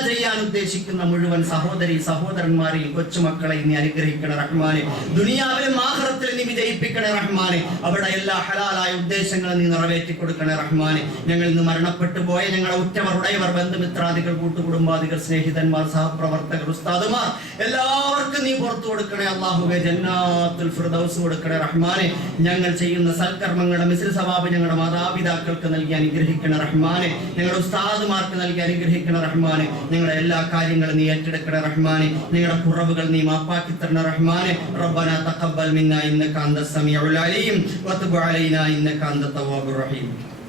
ചെയ്യാൻ ഉദ്ദേശിക്കുന്ന മുഴുവൻ സഹോദരി സഹോദരന്മാരെയും കൊച്ചുമക്കളെയും നീ അനുഗ്രഹിക്കണേ റഹ്മാനെ. ദുനിയാവിലും ആഖിറത്തിലും നീ വിജയിപ്പിക്കണേ റഹ്മാനെ. അവിടെ എല്ലാ ഹലാലായ ഉദ്ദേശങ്ങളും നീ നിറവേറ്റി കൊടുക്കണേ റഹ്മാനെ. ഞങ്ങൾ ഇന്ന് മരണപ്പെട്ടു പോയ ഞങ്ങളുടെ ഉറ്റവർ, ഉടയവർ, ബന്ധുമിത്രാദികൾ, കൂട്ടുകുടുംബാദികൾ, സ്നേഹിതന്മാർ, സഹപ്രവർത്തകർ, ഉസ്താദുമാർ എല്ലാവർക്കും നീ പുറത്തു കൊടുക്കണേ അല്ലാഹുവേ. ജന്നാത്തുൽ ഫിർദൗസ് കൊടുക്കണേ റഹ്മാനെ. ഞങ്ങൾ ചെയ്യുന്ന സൽക്കർമ്മങ്ങളുടെ മിസ്ൽ സവാബ് ഞങ്ങളുടെ മാതാപിതാക്കൾക്ക് നൽകി അനുഗ്രഹിക്കണേ റഹ്മാനെ. ഞങ്ങളുടെ ഉസ്താദുമാർക്ക് നൽകി അനുഗ്രഹിക്കണേ റഹ്മാനെ. ഞങ്ങളുടെ എല്ലാ കാര്യങ്ങളും നീ ഏറ്റെടുക്കണേ റഹ്മാനെ. ഞങ്ങളുടെ കുറവുകൾ നീ മാപ്പാക്കി തരണ റഹ്മാനെ. റബ്ബന തഖബ്ബൽ മിന്നാ ഇന്നക അന്തസ് സമീഉൽ അലീം വതുബ് അലൈനാ ഇന്നക അന്തത് തവ്വാബുർ റഹീം.